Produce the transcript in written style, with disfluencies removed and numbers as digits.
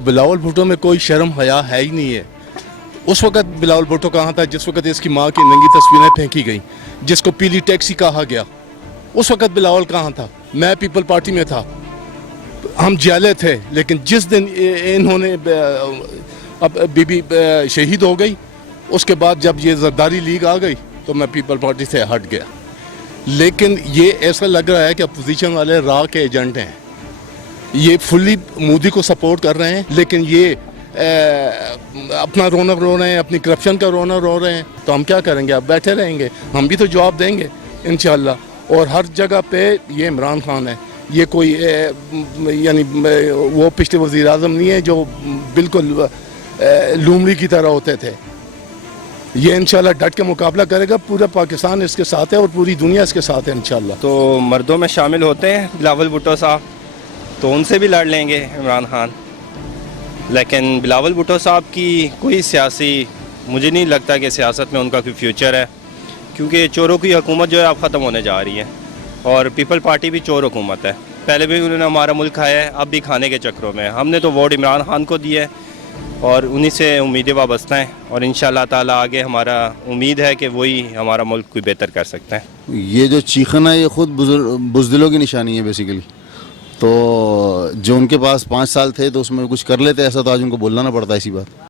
بلاول بھٹو میں کوئی شرم حیا ہے ہی نہیں ہے. اس وقت بلاول بھٹو کہاں تھا جس وقت اس کی ماں کی ننگی تصویریں پھینکی گئیں, جس کو پیلی ٹیکسی کہا گیا. اس وقت بلاول کہاں تھا؟ میں پیپل پارٹی میں تھا, ہم جیلے تھے. لیکن جس دن انہوں نے اب بی بی شہید ہو گئی, اس کے بعد جب یہ زرداری لیگ آ گئی تو میں پیپل پارٹی سے ہٹ گیا. لیکن یہ ایسا لگ رہا ہے کہ اپوزیشن والے را کے ایجنٹ ہیں. یہ فلی مودی کو سپورٹ کر رہے ہیں, لیکن یہ اپنا رونق رو رہے ہیں, اپنی کرپشن کا رونق رو رہے ہیں. تو ہم کیا کریں گے؟ اب بیٹھے رہیں گے, ہم بھی تو جواب دیں گے انشاءاللہ. اور ہر جگہ پہ یہ عمران خان ہے, یہ کوئی یعنی وہ پچھلے وزیر اعظم نہیں ہے جو بالکل لومڑی کی طرح ہوتے تھے. یہ انشاءاللہ ڈٹ کے مقابلہ کرے گا. پورا پاکستان اس کے ساتھ ہے اور پوری دنیا اس کے ساتھ ہے انشاءاللہ. تو مردوں میں شامل ہوتے ہیں بلاول بھٹو صاحب, تو ان سے بھی لڑ لیں گے عمران خان. لیکن بلاول بھٹو صاحب کی کوئی سیاسی, مجھے نہیں لگتا کہ سیاست میں ان کا کوئی فیوچر ہے, کیونکہ چوروں کی حکومت جو ہے اب ختم ہونے جا رہی ہے. اور پیپل پارٹی بھی چور حکومت ہے. پہلے بھی انہوں نے ہمارا ملک کھایا ہے, اب بھی کھانے کے چکروں میں. ہم نے تو ووٹ عمران خان کو دیے اور انہی سے امیدیں وابستہ ہیں, اور انشاءاللہ تعالی آگے ہمارا امید ہے کہ وہی ہمارا ملک کوئی بہتر کر سکتے ہیں. یہ جو چیخنا ہے یہ خود بزدلوں کی نشانی ہے بیسیکلی. تو جو ان کے پاس 5 سال تھے تو اس میں کچھ کر لیتے, ایسا تو آج ان کو بولنا نہ پڑتا ایسی بات.